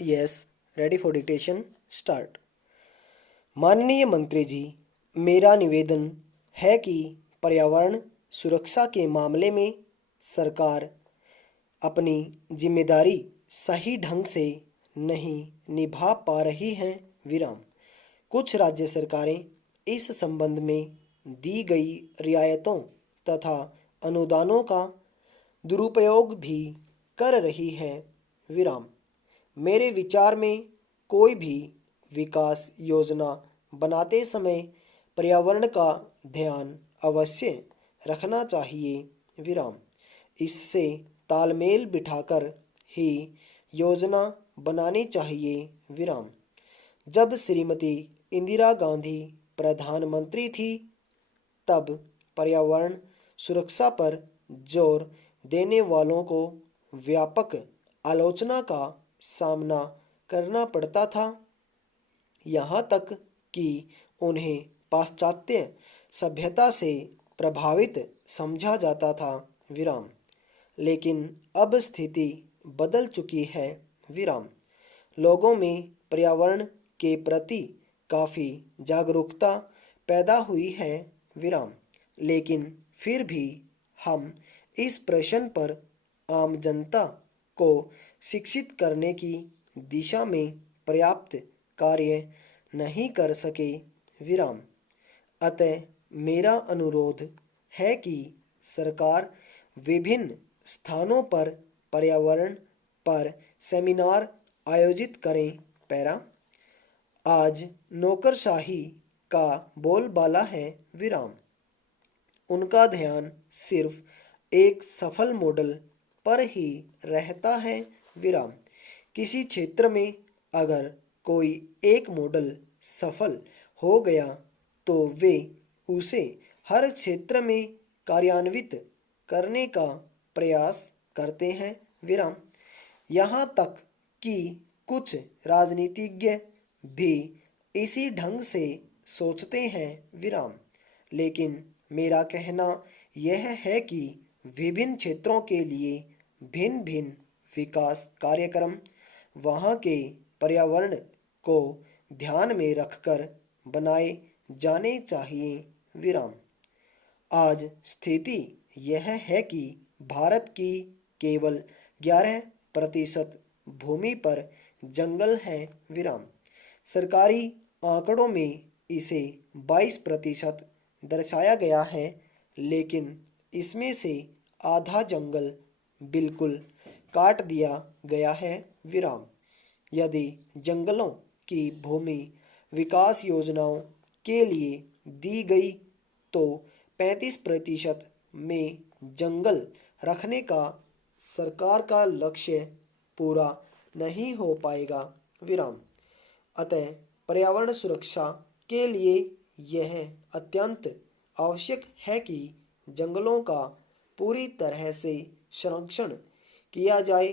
Yes, ready for dictation, start. माननीय मंत्री जी, मेरा निवेदन है कि पर्यावरण सुरक्षा के मामले में सरकार अपनी जिम्मेदारी सही ढंग से नहीं निभा पा रही है। विराम। कुछ राज्य सरकारें इस संबंध में दी गई रियायतों तथा अनुदानों का दुरुपयोग भी कर रही है। विराम। मेरे विचार में कोई भी विकास योजना बनाते समय पर्यावरण का ध्यान अवश्य रखना चाहिए। विराम। इससे तालमेल बिठाकर ही योजना बनानी चाहिए। विराम। जब श्रीमती इंदिरा गांधी प्रधानमंत्री थी तब पर्यावरण सुरक्षा पर जोर देने वालों को व्यापक आलोचना का सामना करना पड़ता था। यहाँ तक कि उन्हें पाश्चात्य सभ्यता से प्रभावित समझा जाता था। विराम। लेकिन अब स्थिति बदल चुकी है। विराम। लोगों में पर्यावरण के प्रति काफ़ी जागरूकता पैदा हुई है। विराम। लेकिन फिर भी हम इस प्रश्न पर आम जनता को शिक्षित करने की दिशा में पर्याप्त कार्य नहीं कर सके। विराम। अतः मेरा अनुरोध है कि सरकार विभिन्न स्थानों पर पर्यावरण पर सेमिनार आयोजित करें। पैरा। आज नौकरशाही का बोलबाला है। विराम। उनका ध्यान सिर्फ एक सफल मॉडल पर ही रहता है। विराम। किसी क्षेत्र में अगर कोई एक मॉडल सफल हो गया तो वे उसे हर क्षेत्र में कार्यान्वित करने का प्रयास करते हैं। विराम। यहाँ तक कि कुछ राजनीतिज्ञ भी इसी ढंग से सोचते हैं। विराम। लेकिन मेरा कहना यह है कि विभिन्न क्षेत्रों के लिए भिन्न भिन्न विकास कार्यक्रम वहाँ के पर्यावरण को ध्यान में रखकर बनाए जाने चाहिए। विराम। आज स्थिति यह है कि भारत की केवल 11% भूमि पर जंगल है। विराम। सरकारी आंकड़ों में इसे 22% दर्शाया गया है, लेकिन इसमें से आधा जंगल बिल्कुल काट दिया गया है। विराम। यदि जंगलों की भूमि विकास योजनाओं के लिए दी गई तो 35% में जंगल रखने का सरकार का लक्ष्य पूरा नहीं हो पाएगा। विराम। अतः पर्यावरण सुरक्षा के लिए यह अत्यंत आवश्यक है कि जंगलों का पूरी तरह से संरक्षण किया जाए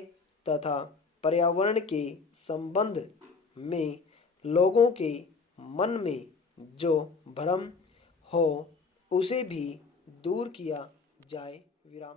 तथा पर्यावरण के संबंध में लोगों के मन में जो भ्रम हो उसे भी दूर किया जाए। विराम।